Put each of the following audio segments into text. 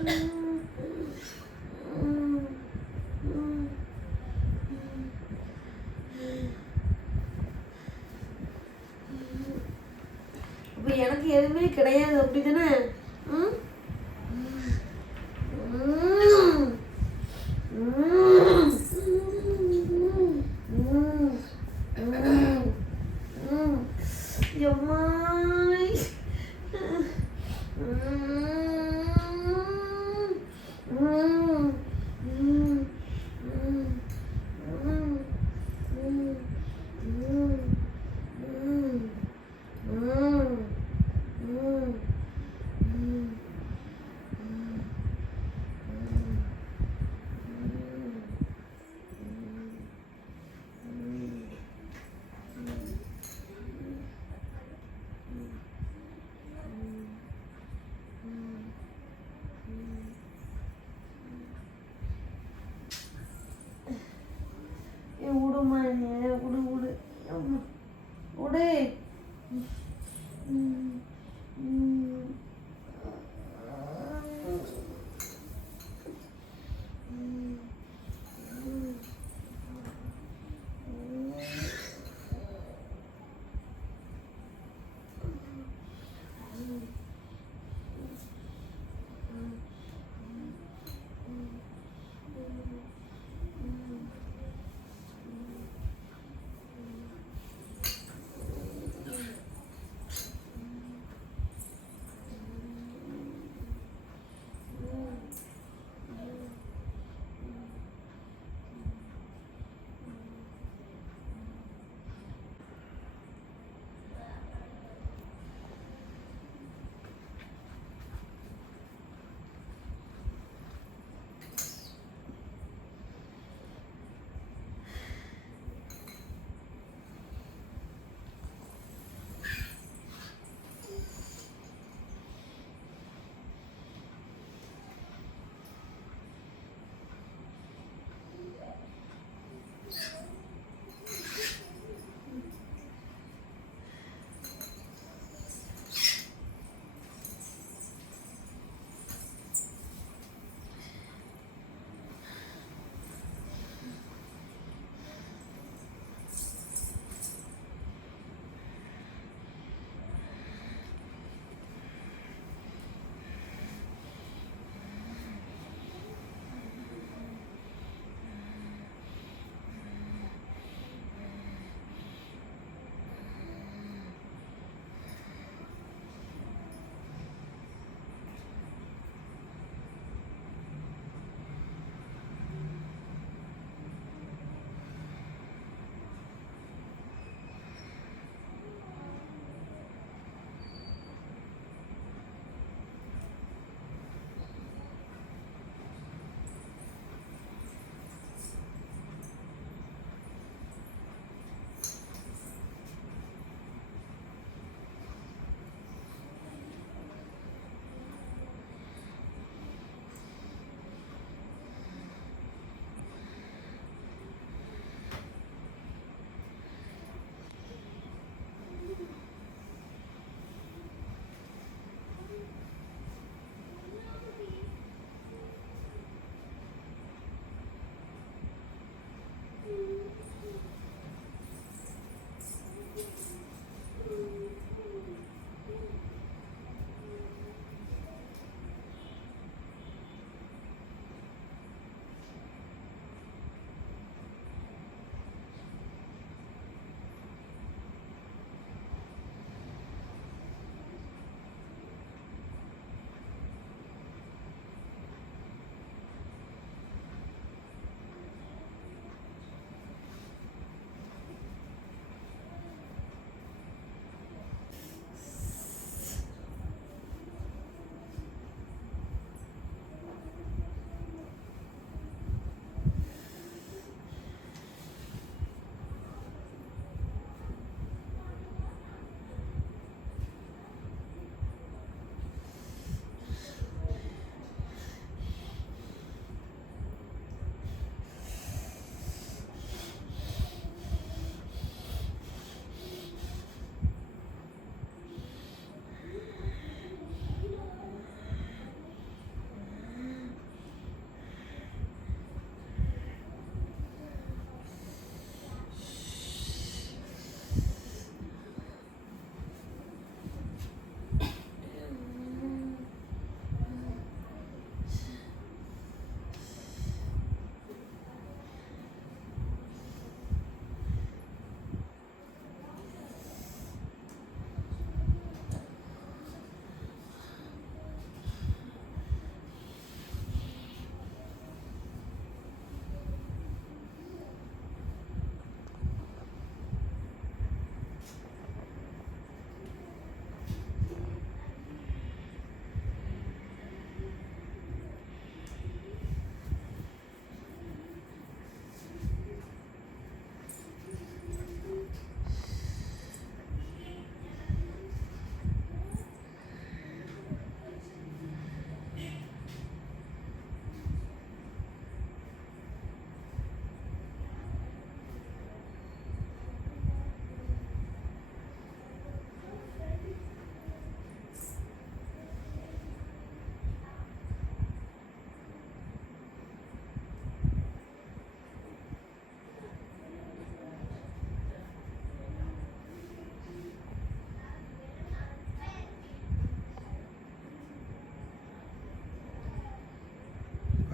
இப்போ எனக்கு எதுவுமே கிடையாது அப்படி தானே? விடுமா, விடு விடு விடு.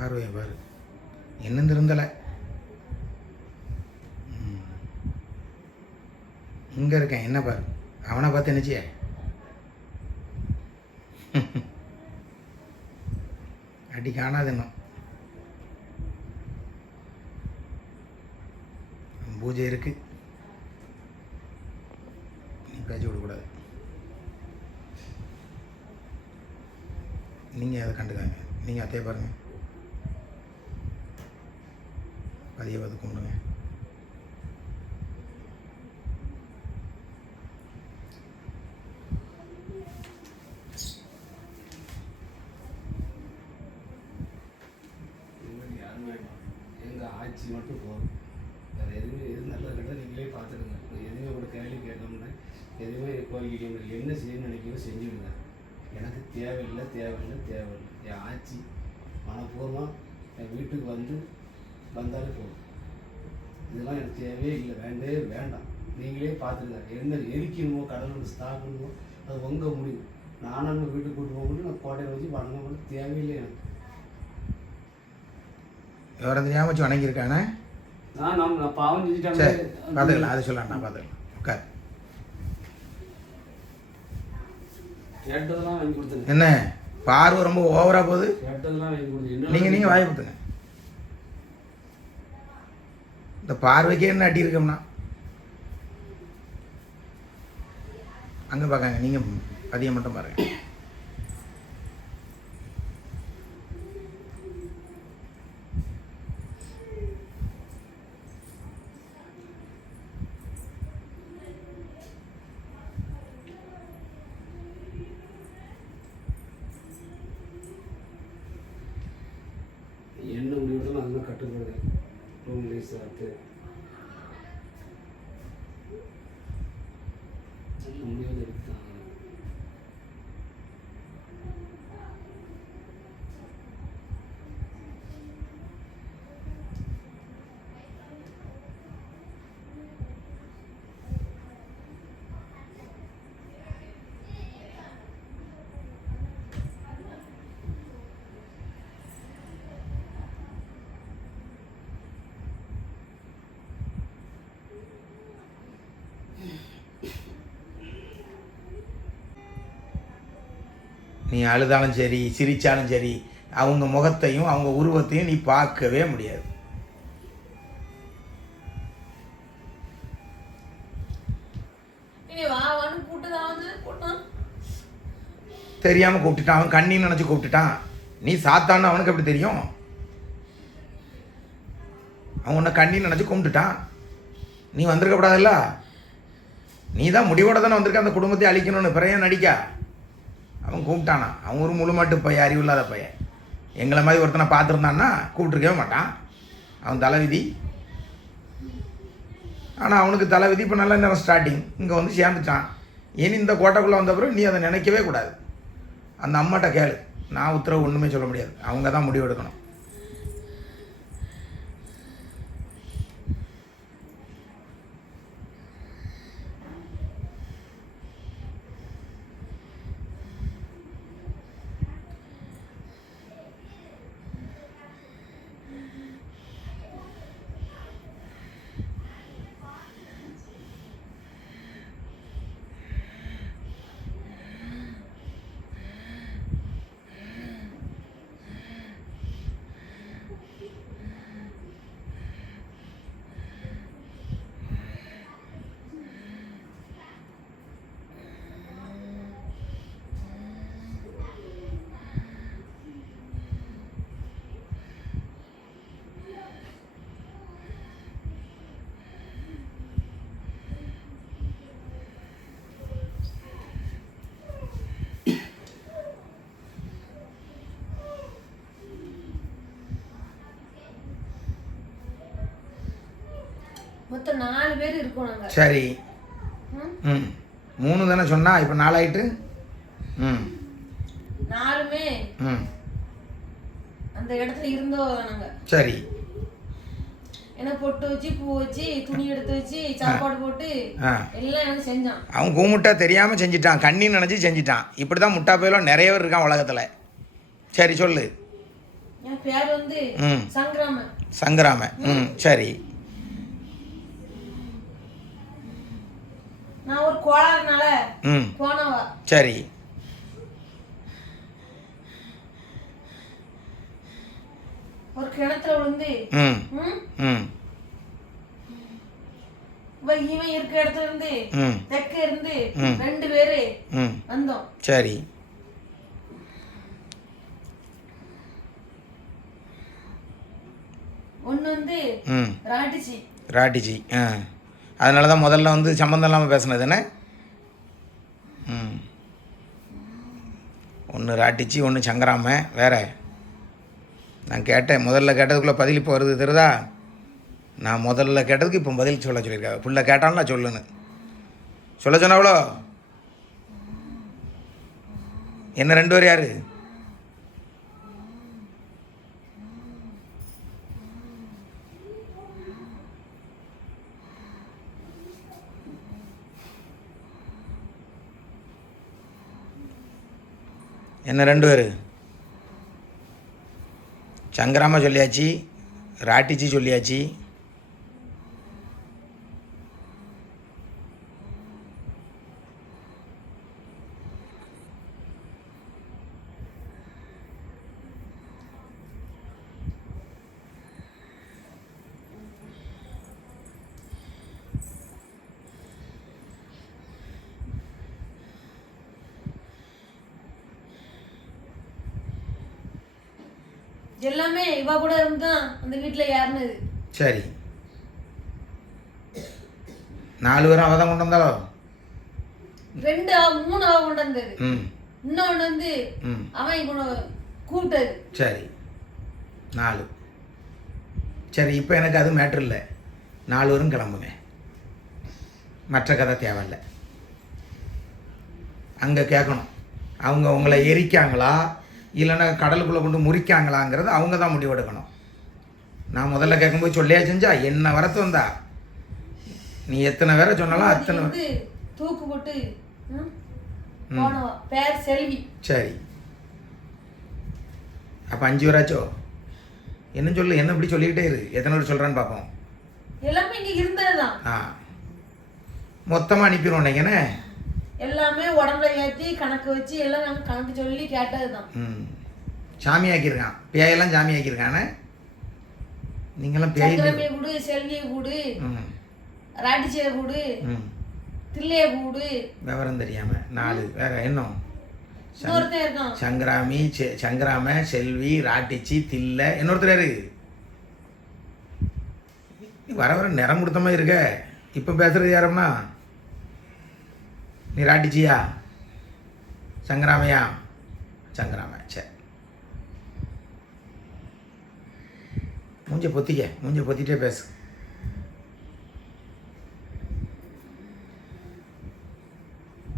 பார்வையை பாரு, இன்னும் திருந்தலை. இங்கே இருக்கேன் என்ன பாரு, அவனை பார்த்து என்னச்சியே அடி காணாது இன்னும். பூஜை இருக்கு, நீ பேச்சு விடக்கூடாது. நீங்கள் அதை கண்டுக்காங்க, நீங்கள் அத்தையை பாருங்கள், பதியை பார்த்து கும்பிடுங்க. எங்கள் ஆட்சி மட்டும் போதும், வேறு எதுவுமே எது நல்லது கேட்டால் நீங்களே பார்த்துடுங்க. எதுவுமே கூட கேள்வி கேட்டோம்னா எதுவுமே கோரிக்கை என்ன செய்யணும்னு நினைக்கிறோம் செஞ்சுடுங்க. எனக்கு தேவையில்லை தேவையில்லை தேவையில்லை. என் ஆட்சி மனப்பூர்வமாக என் வீட்டுக்கு வந்தாலே போதும். இதெல்லாம் எனக்கு தேவையே இல்லை, வேண்டவே வேண்டாம். நீங்களே பார்த்துருங்க. என்ன எரிக்கணுமோ கடவுள் ஸ்தாபணுமோ அது உங்கள் முடிவு. நானும் நம்ம வீட்டுக்கு கூட்டு போக முடியும், நான் கோட்டையில் வச்சு வணங்க மட்டும் தேவையில்லை எனக்கு. விவரம் தெரியாமல் வச்சு வணங்கியிருக்கானே. நான் பாவம் செஞ்சுட்டேன். சரி பார்த்துக்கலாம், அதை சொல்லலாம், நான் பார்த்துக்கலாம். உட்கார். கேட்டதெல்லாம் வாங்கி கொடுத்துங்க. என்ன பார்வை ரொம்ப ஓவராக போகுது? கேட்டதெல்லாம் வாங்கி கொடுத்துங்க. நீங்கள் வாங்கி கொடுத்துங்க. இந்த பார்வைக்கே என்ன அட்டி இருக்கோம்னா அங்கே பார்க்காங்க, நீங்கள் அதிகம் மட்டும் பாருங்க. என்ன முடிவு அதெல்லாம் கட்டுப்படுது. ரூம் லீஸ் ஆகுது முடியாது எடுத்தாங்க. நீ அழுதாலும் சரி சிரித்தாலும் சரி அவங்க முகத்தையும் அவங்க உருவத்தையும் நீ பார்க்கவே முடியாது. தெரியாமல் கூப்பிட்டுட்டான், அவன் கண்ணின்னு நினச்சி கூப்பிட்டுட்டான். நீ சாத்தான்னு அவனுக்கு எப்படி தெரியும்? அவன் உன்னை கண்ணின்னு நினச்சி கும்பிட்டுட்டான். நீ வந்திருக்கப்படாதுல்ல, நீ தான் முடிவோட தானே வந்திருக்க அந்த குடும்பத்தை அழிக்கணும்னு. பிறைய நடிக்கா அவன் கூப்பிட்டானா? அவன் ஒரு முழுமாட்டு பையன், அறிவில்லாத பையன். எங்களை மாதிரி ஒருத்தனை பார்த்துருந்தான்னா கூப்பிட்டுருக்கவே மாட்டான். அவன் தலைவிதி. ஆனால் அவனுக்கு தலைவிதி இப்போ நல்ல நேரம் ஸ்டார்டிங் இங்கே வந்து சேர்ந்துட்டான். இனி இந்த கோட்டைக்குள்ளே வந்த பிறகு நீ அதை நினைக்கவே கூடாது. அந்த அம்மாட்ட கேளு, நான் உத்தரவு ஒன்றுமே சொல்ல முடியாது, அவங்க தான் முடிவு எடுக்கணும். மொத்தம் 4 பேர் இருக்கோம் நாங்க. சரி, 3 தானே சொன்னா, இப்போ 4 ஆயிட்டு. 4மே அந்த இடத்துல இருந்தோ நாங்க. சரி, என்ன பொட்டு வச்சு பூ வச்சு துணி எடுத்து வச்சு சாப்பாடு போட்டு எல்லாம் எனக்கு செஞ்சான். அவன் கூமுட்டா தெரியாம செஞ்சிட்டான், கண்ணின்னு நினைச்சு செஞ்சிட்டான். இப்படிதான் முட்டா போயிலும் நிறைய பேர் இருக்கான் உலகத்துல. சரி சொல்லு. என் பேர் வந்து ம் சங்கிராம. சங்கராம. ம் சரி. நான் ஒரு கோளாறுனால ம் போனவா. சரி. ஒரு கிணத்துல விழுந்து ம் ம், ம் இவன் இருக்க இடத்துல இருந்து ம் தெக்க இருந்து ம். 2 பேரு ம் வந்தோம். சரி. ஒண்ணு வந்து ம் ராட்டிச்சி. ராட்டிஜி. ஆ அதனால தான் முதல்ல வந்து சம்மந்தம் இல்லாமல் பேசுனது என்ன? ம் ஒன்று ராட்டிச்சி, ஒன்று சங்கராம. வேற நான் கேட்டேன், முதல்ல கேட்டதுக்குள்ளே பதில் இப்போ வருது தெரியுதா? நான் முதல்ல கேட்டதுக்கு இப்போ பதில் சொல்ல சொல்லியிருக்கேன். புள்ள கேட்டான்ல சொல்லுன்னு சொல்ல சொன்னாவளோ. என்ன 2 பேர் யார்? என்ன 2 பேர்? சங்கராம சொல்லியாச்சு, ராட்டிச்சி சொல்லியாச்சு. எல்லாமே இவ கூட இருந்தான் அந்த வீட்டுல யாருனது. சரி. 4 பேரும் அவள் தான் கொண்டு வந்தாலோ? 2 3 அவ கொண்டு வந்தது. ம் இன்னொன்னு வந்து ம் அவன் கொண்டு கூப்பிட்டது. சரி. 4. சரி, இப்போ எனக்கு அது மேட்ரு இல்லை. 4 பேரும் கிளம்புங்க, மற்ற கதை தேவையில்லை. அங்கே கேட்கணும், அவங்க உங்களை எரிக்காங்களா இல்லைன்னா கடலுக்குள்ளே கொண்டு முறிக்காங்களாங்கிறது அவங்க தான் முடிவெடுக்கணும். நான் முதல்ல கேட்கும்போது சொல்லியா செஞ்சா என்ன வரத்து வந்தா? நீ எத்தனை பேரை சொன்னாலும் அத்தனை. வந்து தூக்கு போட்டு போனவா. பேர் செல்வி. சரி. அப்போ 5 பேராச்சோ? என்ன சொல்லு, என்ன இப்படி சொல்லிக்கிட்டே இரு. எத்தனை பேர் சொல்கிறான்னு பார்ப்போம். எல்லாமே இங்க இருந்ததுதான். ஆ மொத்தமாக அனுப்பிடுவோம் நினைக்கிறேனே. எல்லாமே உடம்புல ஏற்றி கணக்கு வச்சு எல்லாம் நாங்கள் கணக்கு சொல்லி கேட்டதுதான். ம் சாமி ஆக்கியிருக்கான், பேயெல்லாம் சாமி ஆக்கியிருக்கானே. நீங்களாம் பேய். சங்கரமையை கூடு, செல்வியை கூடு, ம் ராட்டிச்சியை கூடு, ம் தில்லையை கூடு. விவரம் தெரியாமல் 4. வேற என்ன? இன்னொருத்தன் இருக்கான் சங்கராமி, சங்கராம, செல்வி, ராட்டிச்சி, தில்லை. இன்னொருத்தர் யாரு? நீ வர வர நிறம் கொடுத்த மாதிரி இருக்க. இப்போ பேசுகிறது யாருன்னா? நீ ராட்டிச்சியா சங்கராமையா? சங்கராம. சரி, மூஞ்ச பொத்திக்க, மூஞ்ச பொத்திட்டே பேசு.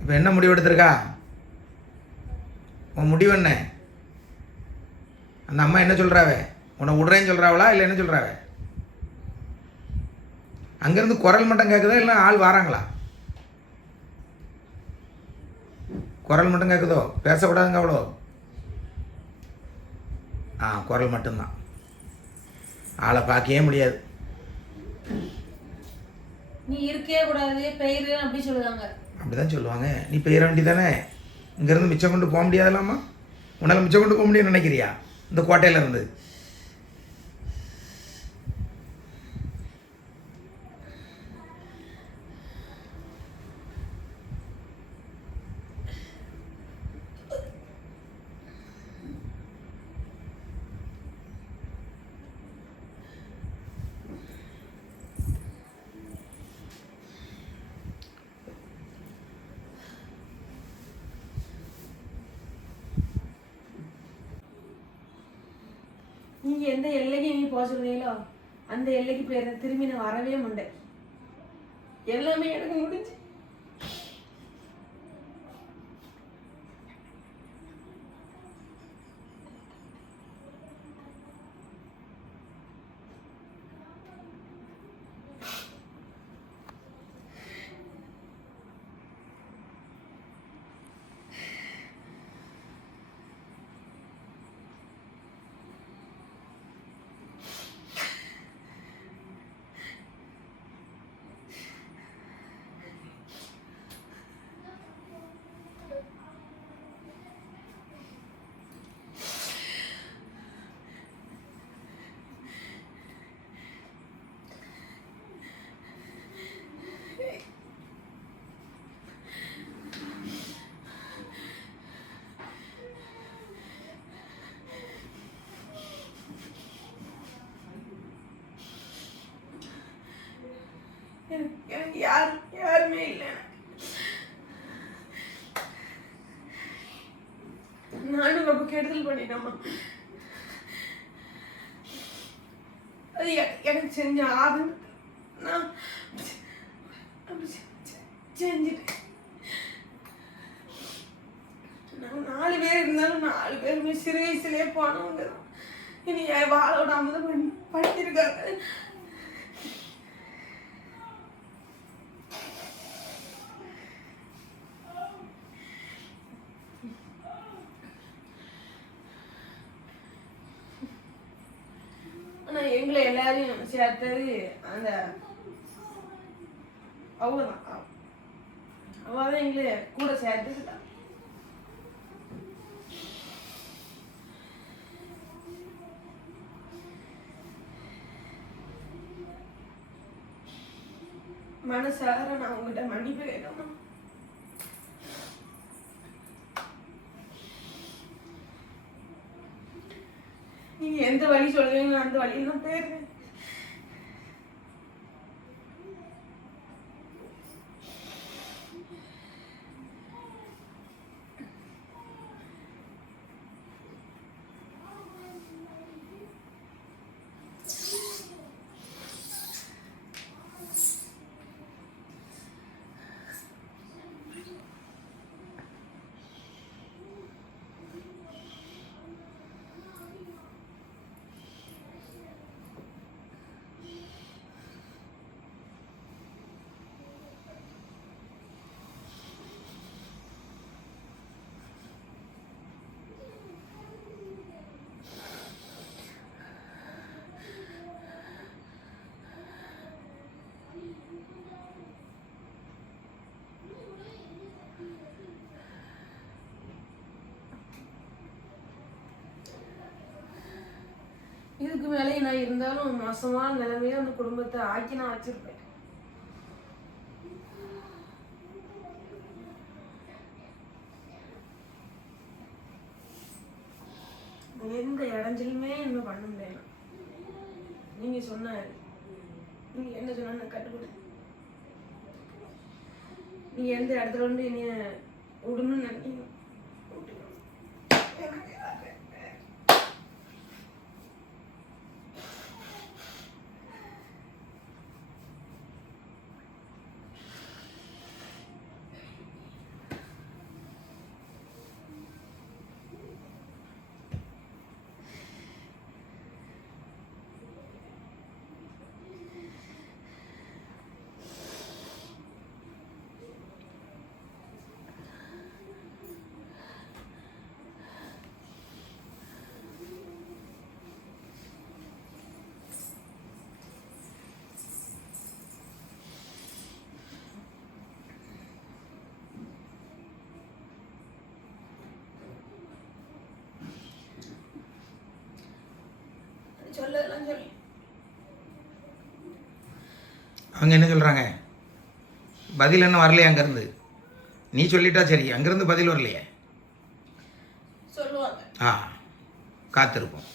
இப்போ என்ன முடிவு எடுத்திருக்கா? உன் முடிவு என்ன? அந்த அம்மா என்ன சொல்கிறாவே? உன்னை விடுறேன்னு சொல்கிறாவளா இல்லை என்ன சொல்கிறாவே? அங்கேருந்து குரல் மட்டும் கேட்குதா இல்லை ஆள் வராங்களா? குரல் மட்டும் கேட்குதோ? பேசக்கூடாதுங்க அவ்வளோ? குரல் மட்டும்தான், ஆளை பார்க்கவே முடியாது. நீ இருக்கவே கூடாது பெயரு அப்படி சொல்லுவாங்க. அப்படிதான் சொல்லுவாங்க. நீ பெயர வேண்டி தானே. இங்கேருந்து மிச்சம் கொண்டு போக முடியாதுலாமா? உன்னால் மிச்சம் கொண்டு போக முடியும்னு நினைக்கிறியா இந்த கோட்டையிலேருந்து? நீங்க எந்த எல்லைக்கு நீ போக சொல்றீங்களோ அந்த எல்லைக்கு போயிருந்தேன். திரும்பி நான் வரவே மாட்டேன். எல்லாமே எனக்கு முடிஞ்சு. யாருமே இல்லை. நானும் ரொம்ப கெடுதல் பண்ணிட்டோமா. அது எனக்கு செஞ்ச ஆபத்து நான் செஞ்சுட்டேன். நாங்கள் 4 பேர் இருந்தாலும் 4 பேருமே சிறு வயசுலேயே போனவங்க தான். இனி வாழ விடாம தான் படிச்சிருக்காங்க. ஆனால் எங்களை எல்லாரையும் சேர்த்தது அந்த அவதான் எங்களை கூட சேர்த்துக்கிட்டா. மனசார நான் உங்ககிட்ட மன்னிப்பு கேட்கணும். நீங்க எந்த வழி சொல்லுவீங்களோ அந்த வழியில் நான் போயிடுறேன். இதுக்கு மேலே நான் இருந்தாலும் மோசமான நிலைமையை அந்த குடும்பத்தை ஆக்கி நான் வச்சிருப்பேன். எந்த இடைஞ்சலுமே என்ன பண்ண முடியல. நீங்க சொன்ன நீங்க என்ன சொன்ன கட்டுப்படு. நீங்க எந்த இடத்துல வந்து என்னைய விடணும்னு நினைக்கிறீங்க. அவங்க என்ன சொல்கிறாங்க? பதில் என்ன வரலையே அங்கேருந்து? நீ சொல்லிட்டா சரி, அங்கேருந்து பதில் வரலையே. சொல்லுவாங்க. காத்திருப்போம்.